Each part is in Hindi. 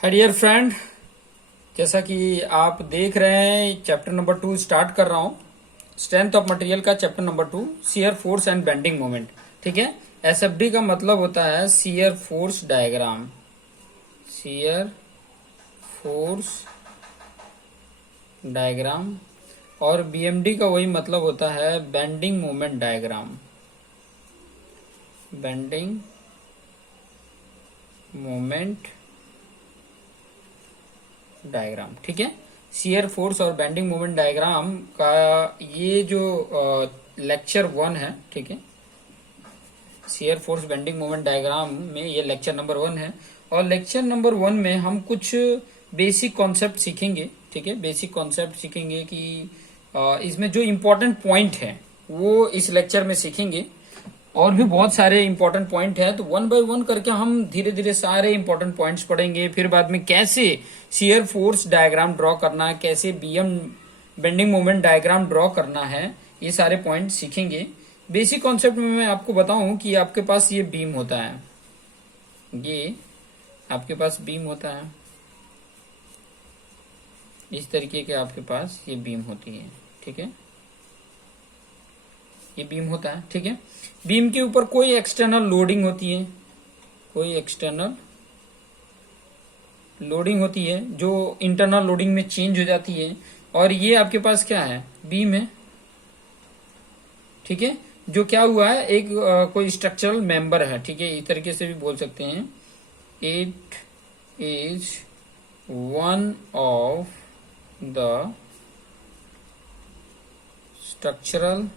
हाय डियर फ्रेंड, जैसा कि आप देख रहे हैं चैप्टर नंबर 2 स्टार्ट कर रहा हूं। स्ट्रेंथ ऑफ मटेरियल का chapter number 2, shear force and bending moment. ठीक है, एसएफडी का मतलब होता है shear force diagram. Shear force diagram. और बीएमडी का वही मतलब होता है bending moment diagram. Bending moment diagram. ठीक है, शियर फोर्स और बेंडिंग मोमेंट डायग्राम का ये जो लेक्चर 1 है। ठीक है, shear force bending moment diagram में ये लेक्चर नंबर 1 है। और लेक्चर नंबर 1 में हम कुछ बेसिक कॉन्सेप्ट सीखेंगे। ठीक है, बेसिक कॉन्सेप्ट सीखेंगे कि इसमें जो इम्पोर्टेंट पॉइंट है वो इस लेक्चर में सीखेंगे। और भी बहुत सारे इंपॉर्टेंट पॉइंट है, तो वन बाय वन करके हम धीरे धीरे सारे इंपॉर्टेंट पॉइंट्स पढ़ेंगे। फिर बाद में कैसे शियर फोर्स डायग्राम ड्रॉ करना है, कैसे BM bending moment diagram draw करना है, ये सारे पॉइंट सीखेंगे। बेसिक कॉन्सेप्ट में मैं आपको बताऊं कि आपके पास ये बीम होता है, ये आपके पास बीम होता है, इस तरीके के आपके पास ये बीम होती है। ठीक है, ये बीम होता है। ठीक है, बीम के ऊपर कोई एक्सटर्नल लोडिंग होती है, कोई एक्सटर्नल लोडिंग होती है जो इंटरनल लोडिंग में चेंज हो जाती है। और ये आपके पास क्या है, बीम है। ठीक है, जो क्या हुआ है, एक कोई स्ट्रक्चरल मेंबर है। ठीक है, इस तरीके से भी बोल सकते हैं, it is one of the structural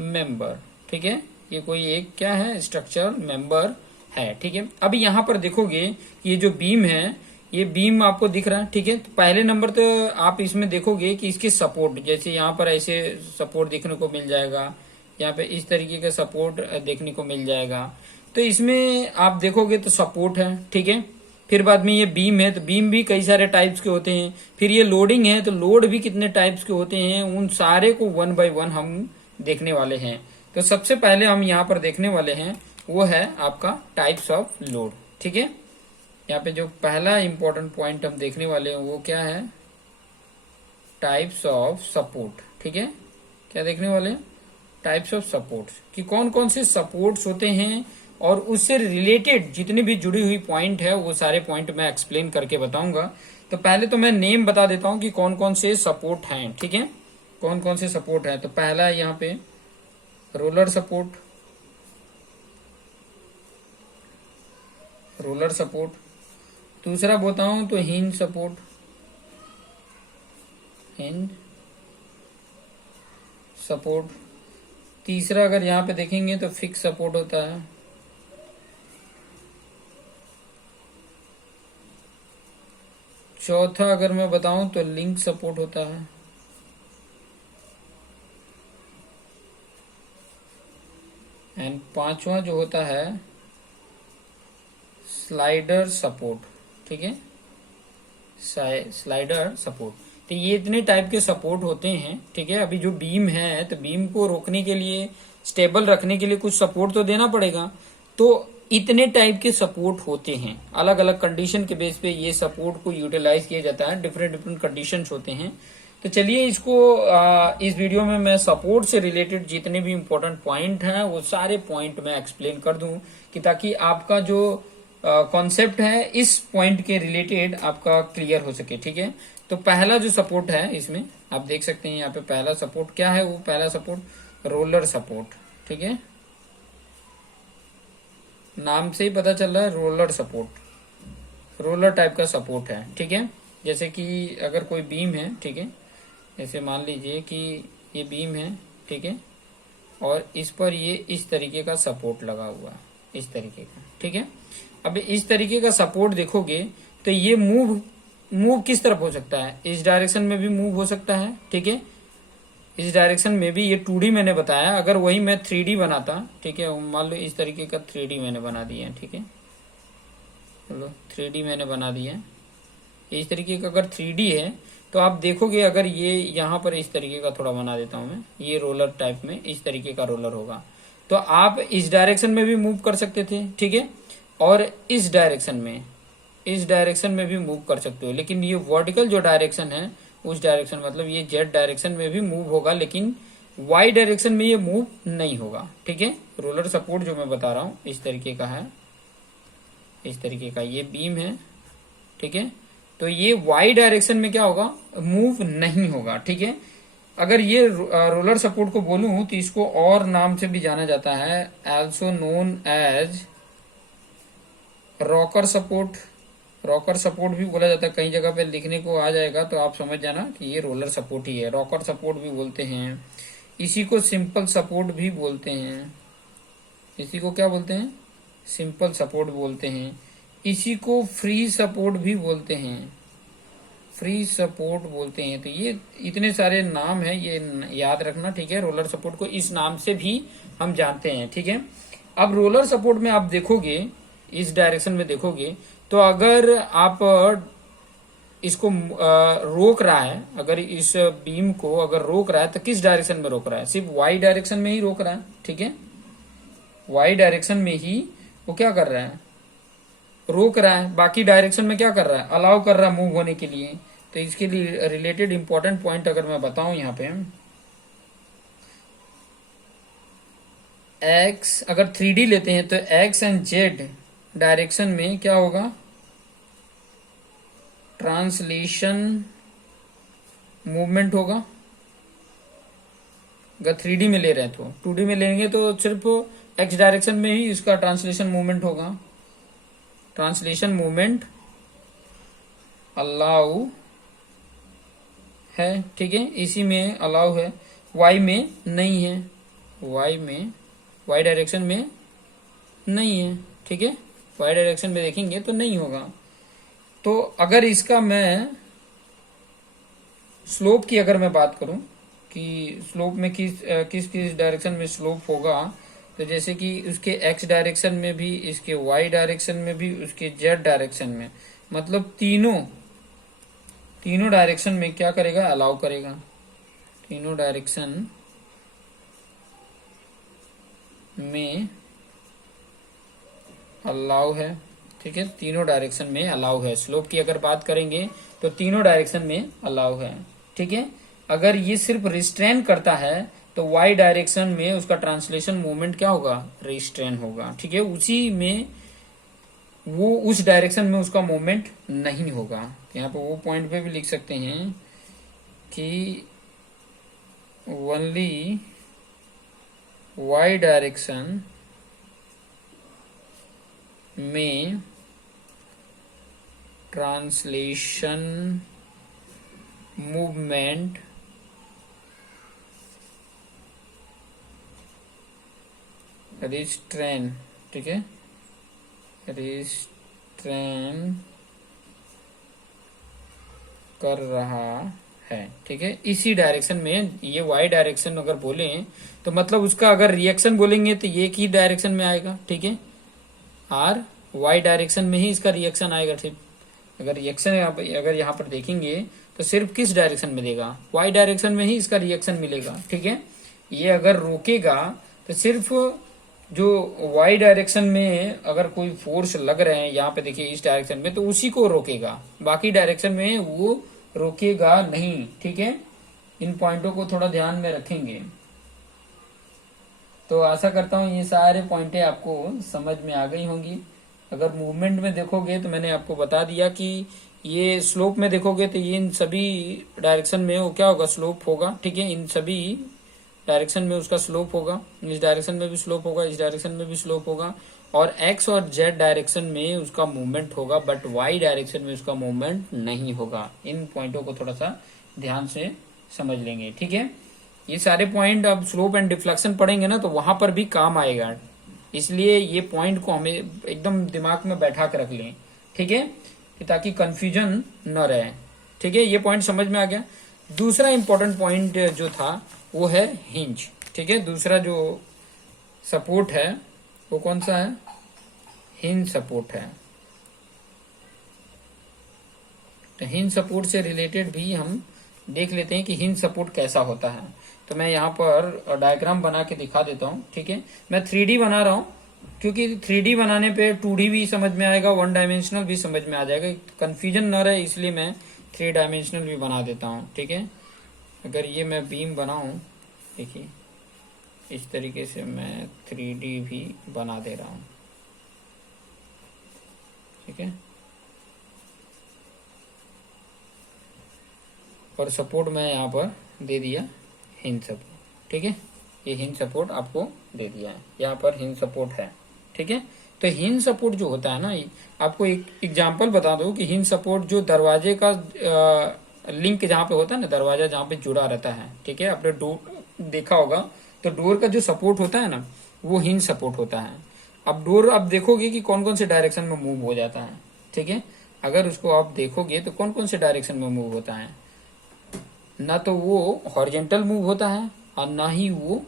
member. ठीक है, ये कोई एक क्या है, स्ट्रक्चरल मेंबर है। ठीक है, अब यहां पर देखोगे ये जो बीम है, ये बीम आपको दिख रहा है। ठीक है, तो पहले नंबर तो आप इसमें देखोगे कि इसके सपोर्ट, जैसे यहाँ पर ऐसे सपोर्ट देखने को मिल जाएगा, यहाँ पे इस तरीके का सपोर्ट देखने को मिल जाएगा। तो इसमें आप देखोगे तो सपोर्ट है। ठीक है, फिर बाद में ये बीम है, तो बीम भी कई सारे टाइप्स के होते हैं। फिर ये लोडिंग है, तो लोड भी कितने टाइप्स के होते हैं, उन सारे को वन बाय वन हम देखने वाले हैं। तो सबसे पहले हम यहाँ पर देखने वाले हैं वो है आपका टाइप्स ऑफ लोड। ठीक है, यहाँ पे जो पहला इंपॉर्टेंट पॉइंट हम देखने वाले हैं वो क्या है, टाइप्स ऑफ सपोर्ट। ठीक है, क्या देखने वाले हैं, टाइप्स ऑफ सपोर्ट, कि कौन कौन से सपोर्ट्स होते हैं और उससे रिलेटेड जितनी भी जुड़ी हुई पॉइंट है वो सारे पॉइंट मैं एक्सप्लेन करके बताऊंगा। तो पहले तो मैं नेम बता देता हूं कि कौन कौन से सपोर्ट हैं। ठीक है, कौन कौन से सपोर्ट है। तो पहला है यहाँ पे रोलर सपोर्ट, रोलर सपोर्ट। दूसरा बताऊं तो हिंज सपोर्ट, हिंज सपोर्ट। तीसरा अगर यहां पे देखेंगे तो फिक्स सपोर्ट होता है। चौथा अगर मैं बताऊं तो लिंक सपोर्ट होता है। एंड पांचवा जो होता है स्लाइडर सपोर्ट। ठीक है, स्लाइडर सपोर्ट। तो ये इतने टाइप के सपोर्ट होते हैं। ठीक है, अभी जो बीम है, तो बीम को रोकने के लिए, स्टेबल रखने के लिए कुछ सपोर्ट तो देना पड़ेगा। तो इतने टाइप के सपोर्ट होते हैं, अलग अलग कंडीशन के बेस पे ये सपोर्ट को यूटिलाइज किया जाता है, डिफरेंट डिफरेंट कंडीशन होते हैं। तो चलिए इसको इस वीडियो में मैं सपोर्ट से रिलेटेड जितने भी इम्पोर्टेंट पॉइंट हैं वो सारे पॉइंट मैं एक्सप्लेन कर दूं, कि ताकि आपका जो कॉन्सेप्ट है इस पॉइंट के रिलेटेड आपका क्लियर हो सके। ठीक है, तो पहला जो सपोर्ट है इसमें आप देख सकते हैं, यहाँ पे पहला सपोर्ट क्या है, वो पहला सपोर्ट रोलर सपोर्ट। ठीक है, नाम से ही पता चल रहा है रोलर सपोर्ट, रोलर टाइप का सपोर्ट है। ठीक है, जैसे कि अगर कोई बीम है, ठीक है, जैसे मान लीजिए कि ये बीम है। ठीक है, और इस पर ये इस तरीके का सपोर्ट लगा हुआ, इस तरीके का। ठीक है, अब इस तरीके का सपोर्ट देखोगे तो ये मूव किस तरफ हो सकता है, इस डायरेक्शन में भी मूव हो सकता है। ठीक है, इस डायरेक्शन में भी, ये 2D मैंने बताया, अगर वही मैं 3D बनाता, ठीक है, मान लो इस तरीके का 3D मैंने बना दिया है। ठीक है, चलो 3D मैंने बना दिया है, इस तरीके का अगर 3D है तो आप देखोगे, अगर ये यहाँ पर इस तरीके का थोड़ा बना देता हूं मैं, ये रोलर टाइप में इस तरीके का रोलर होगा, तो आप इस डायरेक्शन में भी मूव कर सकते थे। ठीक है, और इस डायरेक्शन में इस डायरेक्शन में भी मूव कर सकते हो, लेकिन ये वर्टिकल जो डायरेक्शन है उस डायरेक्शन मतलब ये जेड डायरेक्शन में भी मूव होगा, लेकिन वाई डायरेक्शन में ये मूव नहीं होगा। ठीक है, रोलर सपोर्ट जो मैं बता रहा हूं इस तरीके का है, इस तरीके का ये बीम है। ठीक है, तो ये वाई डायरेक्शन में क्या होगा, मूव नहीं होगा। ठीक है, अगर ये रोलर सपोर्ट को बोलूं तो इसको और नाम से भी जाना जाता है, also known as rocker support. Rocker support भी बोला जाता है, कई जगह पे लिखने को आ जाएगा तो आप समझ जाना कि ये रोलर सपोर्ट ही है। रॉकर सपोर्ट भी बोलते हैं, इसी को सिंपल सपोर्ट भी बोलते हैं। इसी को क्या बोलते हैं, सिंपल सपोर्ट बोलते हैं। इसी को फ्री सपोर्ट भी बोलते हैं, फ्री सपोर्ट बोलते हैं। तो ये इतने सारे नाम है, ये याद रखना। ठीक है, रोलर सपोर्ट को इस नाम से भी हम जानते हैं। ठीक है, अब रोलर सपोर्ट में आप देखोगे, इस डायरेक्शन में देखोगे तो अगर आप इसको रोक रहा है, अगर इस बीम को अगर रोक रहा है तो किस डायरेक्शन में रोक रहा है, सिर्फ वाई डायरेक्शन में ही रोक रहा है। ठीक है, वाई डायरेक्शन में ही वो क्या कर रहा है, रोक रहा है। बाकी डायरेक्शन में क्या कर रहा है, अलाउ कर रहा है मूव होने के लिए। तो इसके लिए रिलेटेड इंपॉर्टेंट पॉइंट अगर मैं बताऊं यहाँ पे, एक्स अगर 3D लेते हैं तो एक्स एंड जेड डायरेक्शन में क्या होगा, ट्रांसलेशन मूवमेंट होगा। अगर 3D में ले रहे हैं तो, 2D में लेंगे तो सिर्फ एक्स डायरेक्शन में ही इसका ट्रांसलेशन मूवमेंट होगा। ट्रांसलेशन मूवमेंट अलाउ है। ठीक है, इसी में अलाउ है, वाई में नहीं है, वाई में, वाई डायरेक्शन में नहीं है। ठीक है, वाई डायरेक्शन में देखेंगे तो नहीं होगा। तो अगर इसका मैं स्लोप की अगर मैं बात करूं कि स्लोप में किस किस डायरेक्शन में स्लोप होगा, तो जैसे कि उसके एक्स डायरेक्शन में भी, इसके वाई डायरेक्शन में भी, उसके जेड डायरेक्शन में, मतलब तीनों डायरेक्शन में क्या करेगा, अलाउ करेगा। तीनों डायरेक्शन में अलाउ है। ठीक है, तीनों डायरेक्शन में अलाउ है। स्लोप की अगर बात करेंगे तो तीनों डायरेक्शन में अलाउ है। ठीक है, अगर ये सिर्फ रिस्ट्रेन करता है तो वाई डायरेक्शन में उसका ट्रांसलेशन मूवमेंट क्या होगा, रिस्ट्रेन होगा। ठीक है, उसी में वो उस डायरेक्शन में उसका मूवमेंट नहीं होगा। यहाँ पे वो पॉइंट पे भी लिख सकते हैं कि ओनली वाई डायरेक्शन में ट्रांसलेशन मूवमेंट रिस्ट्रेन, ठीक है, रिस्ट्रेन कर रहा है। ठीक है, इसी डायरेक्शन में, ये वाई डायरेक्शन अगर बोले तो मतलब उसका अगर रिएक्शन बोलेंगे तो ये की डायरेक्शन में आएगा। ठीक है, आर वाई डायरेक्शन में ही इसका रिएक्शन आएगा। ठीक, अगर रिएक्शन अगर यहाँ पर देखेंगे तो सिर्फ किस डायरेक्शन में देगा, वाई डायरेक्शन में ही इसका रिएक्शन मिलेगा। ठीक है, ये अगर रोकेगा तो सिर्फ जो वाई डायरेक्शन में अगर कोई फोर्स लग रहे हैं, यहाँ पे देखिए इस डायरेक्शन में, तो उसी को रोकेगा, बाकी डायरेक्शन में वो रोकेगा नहीं। ठीक है, इन पॉइंटों को थोड़ा ध्यान में रखेंगे। तो आशा करता हूँ ये सारे पॉइंटें आपको समझ में आ गई होंगी। अगर मूवमेंट में देखोगे तो मैंने आपको बता दिया कि ये स्लोप में देखोगे तो ये इन सभी डायरेक्शन में वो क्या होगा, स्लोप होगा। ठीक है, इन सभी डायरेक्शन में उसका स्लोप होगा, इस डायरेक्शन में भी स्लोप होगा, इस डायरेक्शन में भी स्लोप होगा, और एक्स और जेड डायरेक्शन में उसका मूवमेंट होगा, बट वाई डायरेक्शन में उसका मूवमेंट नहीं होगा। इन पॉइंटों को थोड़ा सा ध्यान से समझ लेंगे। ठीक है, ये सारे पॉइंट अब स्लोप एंड डिफ्लेक्शन पढ़ेंगे ना तो वहां पर भी काम आएगा, इसलिए ये पॉइंट को हमें एकदम दिमाग में बैठा कर रख लें। ठीक है, ताकि कंफ्यूजन न रहे। ठीक है, ये पॉइंट समझ में आ गया। दूसरा इंपॉर्टेंट पॉइंट जो था वो है हिंज। ठीक है, दूसरा जो सपोर्ट है वो कौन सा है, हिंज सपोर्ट है। तो हिंज सपोर्ट से रिलेटेड भी हम देख लेते हैं कि हिंज सपोर्ट कैसा होता है। तो मैं यहाँ पर डायग्राम बना के दिखा देता हूँ। ठीक है, मैं 3D बना रहा हूँ क्योंकि 3D बनाने पे 2D भी समझ में आएगा, 1 डायमेंशनल भी समझ में आ जाएगा, कंफ्यूजन न रहे इसलिए मैं 3 डायमेंशनल भी बना देता हूँ। ठीक है, अगर ये मैं बीम बनाऊं, देखिए इस तरीके से मैं 3D भी बना दे रहा हूँ। ठीक है, और सपोर्ट मैं यहाँ पर दे दिया हिंज सपोर्ट। ठीक है, ये हिंज सपोर्ट आपको दे दिया है, यहाँ पर हिंज सपोर्ट है। ठीक है, तो हिंज सपोर्ट जो होता है ना, आपको एक एग्जांपल बता दो कि हिंज सपोर्ट जो दरवाजे का लिंक जहाँ पे होता है ना, दरवाजा जहाँ पे जुड़ा रहता है, ठीक है, आपने डोर देखा होगा, तो डोर का जो सपोर्ट होता है ना, वो हिंज सपोर्ट होता है। अब डोर आप देखोगे कि कौन कौन से डायरेक्शन में मूव हो जाता है। ठीक है, अगर उसको आप देखोगे तो कौन कौन से डायरेक्शन में मूव होता है, ना तो वो हॉरिजेंटल मूव होता है और ना ही वो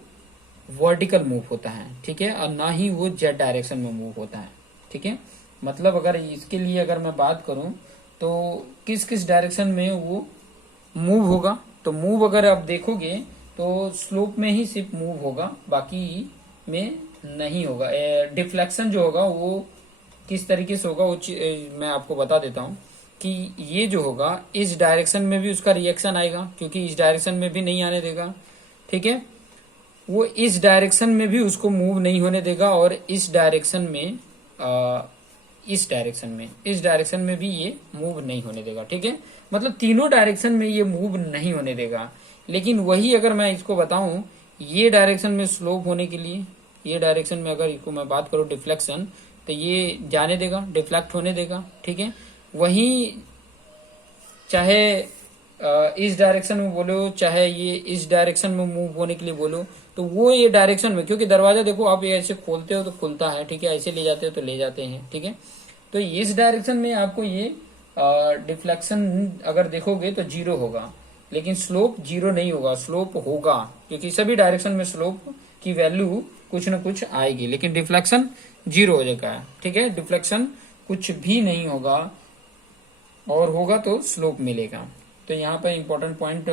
वर्टिकल मूव होता है। ठीक है, और ना ही वो जेड डायरेक्शन में मूव होता है। ठीक है, मतलब अगर इसके लिए अगर मैं बात करूं तो किस किस डायरेक्शन में वो मूव होगा, तो मूव अगर आप देखोगे तो स्लोप में ही सिर्फ मूव होगा, बाकी में नहीं होगा। डिफ्लेक्शन जो होगा वो किस तरीके से होगा वो मैं आपको बता देता हूँ कि ये जो होगा इस डायरेक्शन में भी उसका रिएक्शन आएगा, क्योंकि इस डायरेक्शन में भी नहीं आने देगा। ठीक है, वो इस डायरेक्शन में भी उसको मूव नहीं होने देगा, और इस डायरेक्शन में इस डायरेक्शन में भी ये मूव नहीं होने देगा। ठीक है, मतलब तीनों डायरेक्शन में ये मूव नहीं होने देगा। लेकिन वही अगर मैं इसको बताऊं, ये डायरेक्शन में स्लोप होने के लिए, ये डायरेक्शन में अगर इसको मैं बात करूं डिफ्लेक्शन, तो ये जाने देगा, डिफ्लेक्ट होने देगा। ठीक है, वही चाहे इस डायरेक्शन में बोलो, चाहे ये इस डायरेक्शन में मूव होने के लिए बोलो, तो वो ये डायरेक्शन में, क्योंकि दरवाजा देखो आप ये ऐसे खोलते हो तो खुलता है। ठीक है, ऐसे ले जाते हो तो ले जाते हैं। ठीक है, तो इस डायरेक्शन में आपको ये डिफ्लेक्शन अगर देखोगे तो 0 होगा, लेकिन स्लोप 0 नहीं होगा, स्लोप होगा, क्योंकि सभी डायरेक्शन में स्लोप की वैल्यू कुछ न कुछ आएगी, लेकिन डिफ्लेक्शन 0 हो जाएगा। ठीक है, डिफ्लेक्शन कुछ भी नहीं होगा, और होगा तो स्लोप मिलेगा। तो यहाँ पर इंपॉर्टेंट पॉइंट,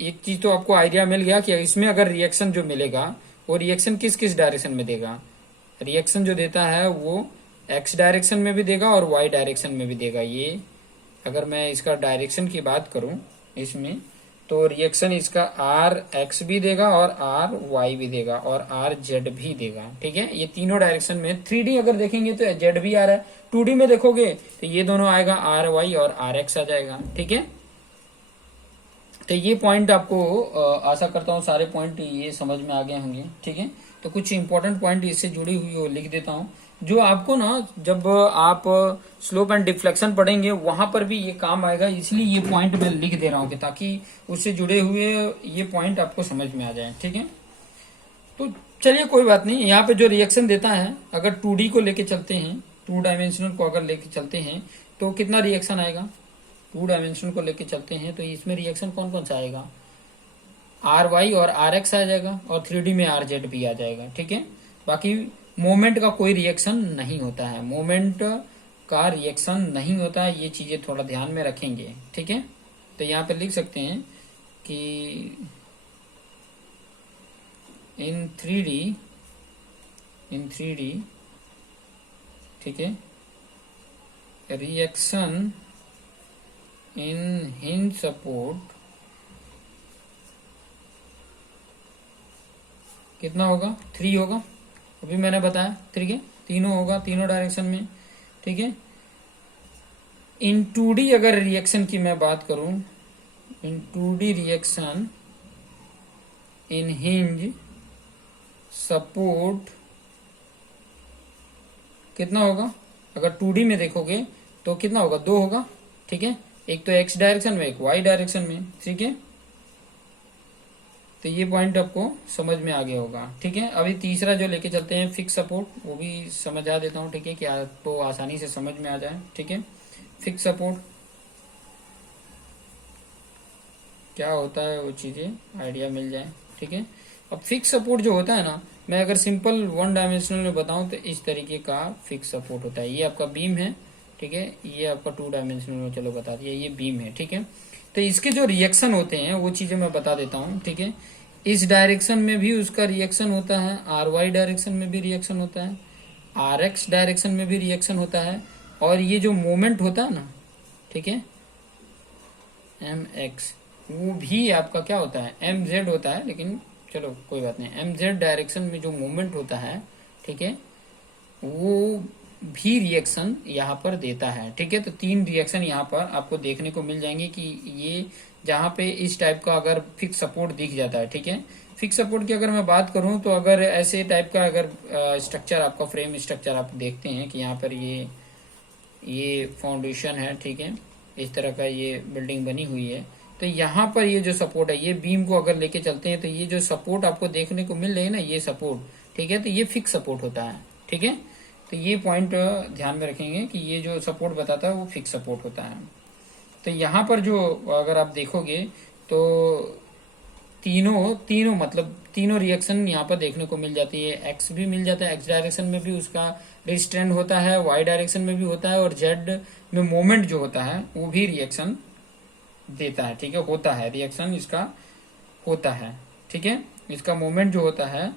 एक चीज तो आपको आइडिया मिल गया कि इसमें अगर रिएक्शन जो मिलेगा वो रिएक्शन किस किस डायरेक्शन में देगा। रिएक्शन जो देता है वो एक्स डायरेक्शन में भी देगा और वाई डायरेक्शन में भी देगा। ये अगर मैं इसका डायरेक्शन की बात करूं इसमें, तो रिएक्शन इसका आर एक्स भी देगा और आर वाई भी देगा और आर जेड भी देगा। ठीक है, ये तीनों डायरेक्शन में। 3D अगर देखेंगे तो जेड भी आ रहा है, 2D में देखोगे तो ये दोनों आएगा, आर वाई और आर एक्स आ जाएगा। ठीक है, तो ये पॉइंट आपको आशा करता हूँ सारे पॉइंट ये समझ में आ गए होंगे। ठीक है, तो कुछ इंपॉर्टेंट पॉइंट इससे जुड़ी हुई वो लिख देता हूँ, जो आपको ना जब आप स्लोप एंड डिफ्लेक्शन पढ़ेंगे वहां पर भी ये काम आएगा, इसलिए ये पॉइंट मैं लिख दे रहा हूँ कि ताकि उससे जुड़े हुए ये पॉइंट आपको समझ में आ जाए। ठीक है, तो चलिए कोई बात नहीं। यहाँ पे जो रिएक्शन देता है, अगर 2D को लेके चलते हैं, 2 डायमेंशनल को अगर लेके चलते हैं तो कितना रिएक्शन आएगा। 2 डायमेंशन को लेके चलते हैं तो इसमें रिएक्शन कौन कौन सा आएगा, आर वाई और आर एक्स आ जाएगा, और 3D में आर जेड भी आ जाएगा। ठीक है, बाकी मोमेंट का कोई रिएक्शन नहीं होता है, मोमेंट का रिएक्शन नहीं होता है, ये चीजें थोड़ा ध्यान में रखेंगे। ठीक है, तो यहाँ पे लिख सकते हैं कि इन 3D ठीक है, रिएक्शन इन हिंज सपोर्ट कितना होगा, 3 होगा। अभी मैंने बताया 3 के तीनों होगा, तीनों डायरेक्शन में। ठीक है, इन 2D अगर रिएक्शन की मैं बात करूं, इन 2D reaction in hinge support कितना होगा, अगर 2D में देखोगे तो कितना होगा, 2 होगा। ठीक है, एक तो एक्स डायरेक्शन में, एक वाई डायरेक्शन में। ठीक है, तो ये पॉइंट आपको समझ में आ गया होगा। ठीक है, अभी तीसरा जो लेके चलते हैं फिक्स सपोर्ट, वो भी समझा देता हूँ। ठीक है, कि आपको आसानी से समझ में आ जाए। ठीक है, फिक्स सपोर्ट क्या होता है वो चीजें आइडिया मिल जाए। ठीक है, अब फिक्स सपोर्ट जो होता है ना, मैं अगर सिंपल 1 डायमेंशनल में बताऊं तो इस तरीके का फिक्स सपोर्ट होता है। ये आपका बीम है। ठीक है, ये आपका 2 डायमेंशनल में चलो बता दिया, ये बीम है। ठीक है, तो इसके जो रिएक्शन होते हैं वो चीजें मैं बता देता हूँ। ठीक है, इस डायरेक्शन में भी उसका रिएक्शन होता है, आर वाई डायरेक्शन में भी रिएक्शन होता है, आर एक्स डायरेक्शन में भी रिएक्शन होता है, और ये जो मोमेंट होता है ना, ठीक है, एम एक्स, वो भी आपका क्या होता है, एम जेड होता है, लेकिन चलो कोई बात नहीं, एम जेड डायरेक्शन में जो मोमेंट होता है, ठीक है, वो भी रिएक्शन यहाँ पर देता है। ठीक है, तो 3 रिएक्शन यहाँ पर आपको देखने को मिल जाएंगे कि ये जहाँ पे इस टाइप का अगर फिक्स सपोर्ट दिख जाता है, ठीक है, फिक्स सपोर्ट की अगर मैं बात करूं तो अगर ऐसे टाइप का अगर स्ट्रक्चर आपका फ्रेम स्ट्रक्चर आप देखते हैं कि यहाँ पर ये फाउंडेशन है, ठीक है, इस तरह का ये बिल्डिंग बनी हुई है, तो यहाँ पर ये जो सपोर्ट है, ये बीम को अगर लेके चलते हैं तो ये जो सपोर्ट आपको देखने को मिल रहे हैं ना, ये सपोर्ट, ठीक है, तो ये फिक्स सपोर्ट होता है। ठीक है, तो ये पॉइंट ध्यान में रखेंगे कि ये जो सपोर्ट बताता है वो फिक्स सपोर्ट होता है। तो यहाँ पर जो अगर आप देखोगे तो तीनों मतलब तीनों रिएक्शन यहाँ पर देखने को मिल जाती है। एक्स भी मिल जाता है, एक्स डायरेक्शन में भी उसका रिस्ट्रेंड होता है, वाई डायरेक्शन में भी होता है, और जेड में मोमेंट जो होता है वो भी रिएक्शन देता है। ठीक है, होता है, रिएक्शन इसका होता है। ठीक है, इसका मोमेंट जो होता है,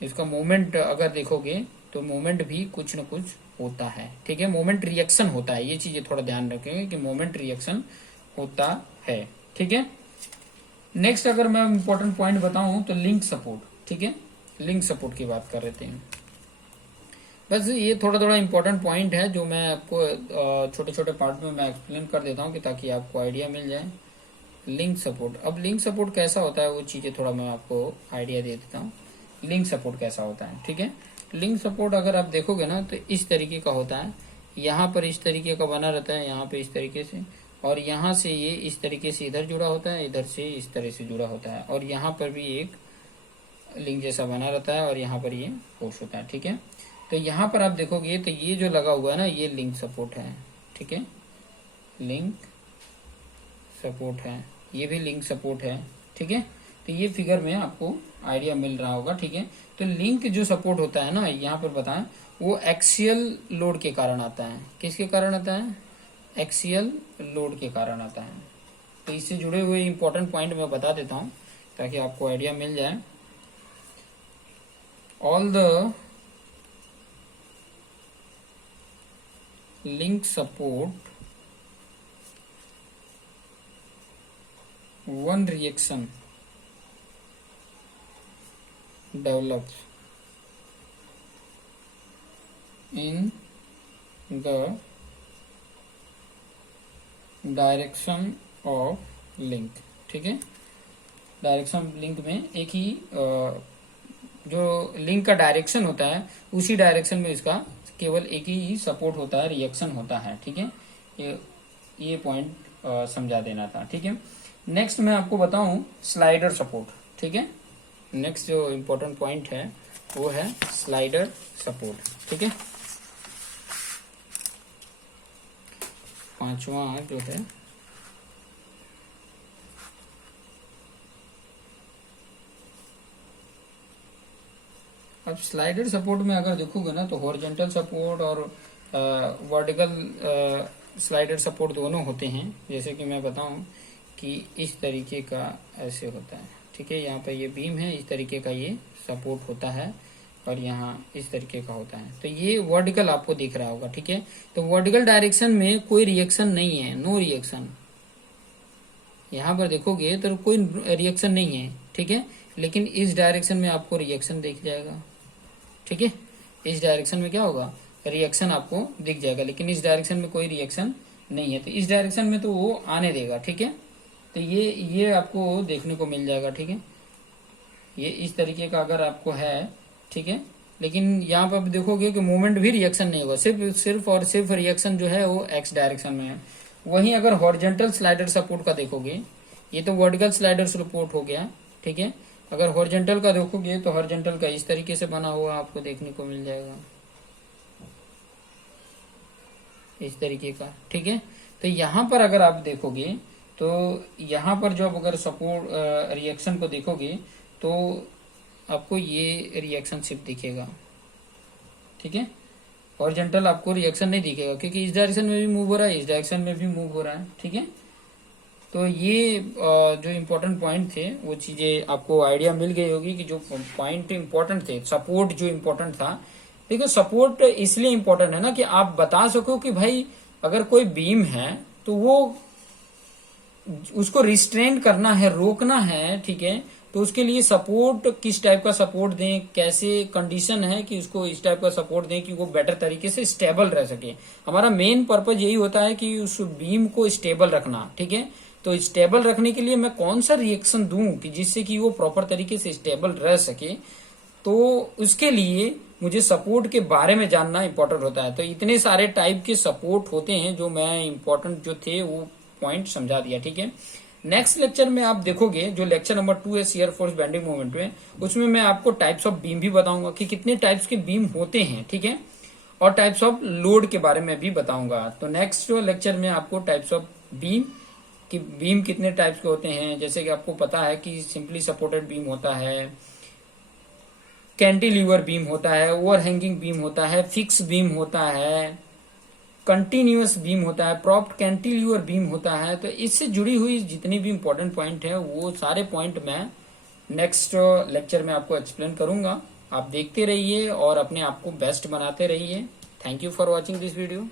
इसका मोमेंट अगर देखोगे तो मोमेंट भी कुछ न कुछ होता है। ठीक है, मोमेंट रिएक्शन होता है, ये चीजें थोड़ा ध्यान रखेंगे कि मोमेंट रिएक्शन होता है। ठीक है, नेक्स्ट अगर मैं इंपॉर्टेंट पॉइंट बताऊं तो लिंक सपोर्ट। ठीक है, लिंक सपोर्ट की बात कर रहे थे। बस ये थोड़ा थोड़ा इंपॉर्टेंट पॉइंट है जो मैं आपको छोटे छोटे पार्ट में मैं एक्सप्लेन कर देता हूं कि ताकि आपको आइडिया मिल जाए। लिंक सपोर्ट, अब लिंक सपोर्ट कैसा होता है वो चीजें थोड़ा मैं आपको आइडिया दे देता हूँ। लिंक सपोर्ट कैसा होता है, ठीक है, लिंक सपोर्ट अगर आप देखोगे ना तो इस तरीके का होता है, यहाँ पर इस तरीके का बना रहता है, यहाँ पे इस तरीके से, और यहाँ से ये इस तरीके से इधर जुड़ा होता है, इधर से इस तरह से जुड़ा होता है, और यहाँ पर भी एक लिंक जैसा बना रहता है, और यहाँ पर ये फोर्स होता है। ठीक है, तो यहाँ पर आप देखोगे तो ये जो लगा हुआ है ना, ये लिंक सपोर्ट है। ठीक है, लिंक सपोर्ट है, ये भी लिंक सपोर्ट है। ठीक है, तो ये फिगर में आपको आइडिया मिल रहा होगा। ठीक है, तो लिंक जो सपोर्ट होता है ना, यहाँ पर बताएं, वो एक्सियल लोड के कारण आता है। किसके कारण आता है? एक्सियल लोड के कारण आता है। तो इससे जुड़े हुए इंपॉर्टेंट पॉइंट मैं बता देता हूँ ताकि आपको आइडिया मिल जाए। All the link support one reaction develops in the direction of link। ठीक है, डायरेक्शन लिंक में एक ही जो लिंक का डायरेक्शन होता है उसी डायरेक्शन में इसका केवल एक ही सपोर्ट होता है, रिएक्शन होता है। ठीक है, ये पॉइंट समझा देना था। ठीक है, नेक्स्ट मैं आपको बताऊं स्लाइडर सपोर्ट। ठीक है, नेक्स्ट जो इम्पोर्टेंट पॉइंट है वो है स्लाइडर सपोर्ट। ठीक है, पांचवा जो है अब स्लाइडर सपोर्ट में अगर देखोगे ना तो हॉरिजॉन्टल सपोर्ट और वर्टिकल स्लाइडर सपोर्ट दोनों होते हैं। जैसे कि मैं बताऊं कि इस तरीके का ऐसे होता है। ठीक है, यहाँ पे ये बीम है, इस तरीके का ये सपोर्ट होता है, और यहाँ इस तरीके का होता है। तो ये वर्टिकल आपको दिख रहा होगा। ठीक है, तो वर्टिकल डायरेक्शन में कोई रिएक्शन नहीं है, नो रिएक्शन। यहाँ पर देखोगे तो कोई रिएक्शन नहीं है। ठीक है, लेकिन इस डायरेक्शन में आपको रिएक्शन दिख जाएगा। ठीक है, इस डायरेक्शन में क्या होगा, रिएक्शन आपको दिख जाएगा, लेकिन इस डायरेक्शन में कोई रिएक्शन नहीं है। तो इस डायरेक्शन में तो वो आने देगा। ठीक है, तो ये आपको देखने को मिल जाएगा। ठीक है, ये इस तरीके का अगर आपको है। ठीक है, लेकिन यहाँ पर देखोगे कि मूवमेंट भी रिएक्शन नहीं होगा, सिर्फ और सिर्फ रिएक्शन जो है वो एक्स डायरेक्शन में है। वहीं अगर हॉरिजॉन्टल स्लाइडर सपोर्ट का देखोगे, ये तो वर्टिकल स्लाइडर सपोर्ट हो गया। ठीक है, अगर हॉरिजॉन्टल का देखोगे तो हॉरिजॉन्टल का इस तरीके से बना हुआ आपको देखने को मिल जाएगा, इस तरीके का। ठीक है, तो यहाँ पर अगर आप देखोगे तो यहाँ पर जो अगर सपोर्ट रिएक्शन को देखोगे तो आपको ये रिएक्शन सिर्फ दिखेगा। ठीक है, हॉरिजॉन्टल आपको रिएक्शन नहीं दिखेगा क्योंकि इस डायरेक्शन में भी मूव हो रहा है, इस डायरेक्शन में भी मूव हो रहा है। ठीक है, तो ये जो इम्पोर्टेंट पॉइंट थे वो चीजें आपको आइडिया मिल गई होगी कि जो पॉइंट इम्पोर्टेंट थे, सपोर्ट जो इम्पोर्टेंट था। देखो सपोर्ट इसलिए इम्पोर्टेंट है ना कि आप बता सको कि भाई अगर कोई बीम है तो वो उसको रिस्ट्रेन करना है, रोकना है, ठीक है, तो उसके लिए सपोर्ट किस टाइप का सपोर्ट दें, कैसे कंडीशन है कि उसको इस टाइप का सपोर्ट दें कि वो बेटर तरीके से स्टेबल रह सके। हमारा मेन पर्पज यही होता है कि उस बीम को स्टेबल रखना, ठीक है। तो स्टेबल रखने के लिए मैं कौन सा रिएक्शन दूं कि जिससे कि वो प्रॉपर तरीके से स्टेबल रह सके, तो उसके लिए मुझे सपोर्ट के बारे में जानना इंपॉर्टेंट होता है। तो इतने सारे टाइप के सपोर्ट होते हैं जो मैं इंपॉर्टेंट जो थे वो पॉइंट समझा दिया, ठीक है। नेक्स्ट लेक्चर में आप देखोगे जो लेक्चर नंबर 2 है शियर फोर्स बेंडिंग मोमेंट में, उसमें मैं आपको टाइप्स ऑफ बीम भी बताऊंगा कि कितने टाइप्स के बीम होते हैं, ठीक है, और टाइप्स ऑफ लोड के बारे में भी बताऊंगा। तो नेक्स्ट लेक्चर में आपको टाइप्स ऑफ बीम कि बीम कितने टाइप्स के होते हैं, जैसे कि आपको पता है कि सिंपली सपोर्टेड बीम होता है, कैंटिलीवर बीम होता है, ओवरहैंगिंग बीम होता है, फिक्स बीम होता है, कंटिन्यूअस बीम होता है, प्रॉप्ड कैंटिलीवर बीम होता है। तो इससे जुड़ी हुई जितनी भी इंपॉर्टेंट पॉइंट है वो सारे पॉइंट मैं नेक्स्ट लेक्चर में आपको एक्सप्लेन करूंगा। आप देखते रहिए और अपने आप को बेस्ट बनाते रहिए। Thank you for watching this video.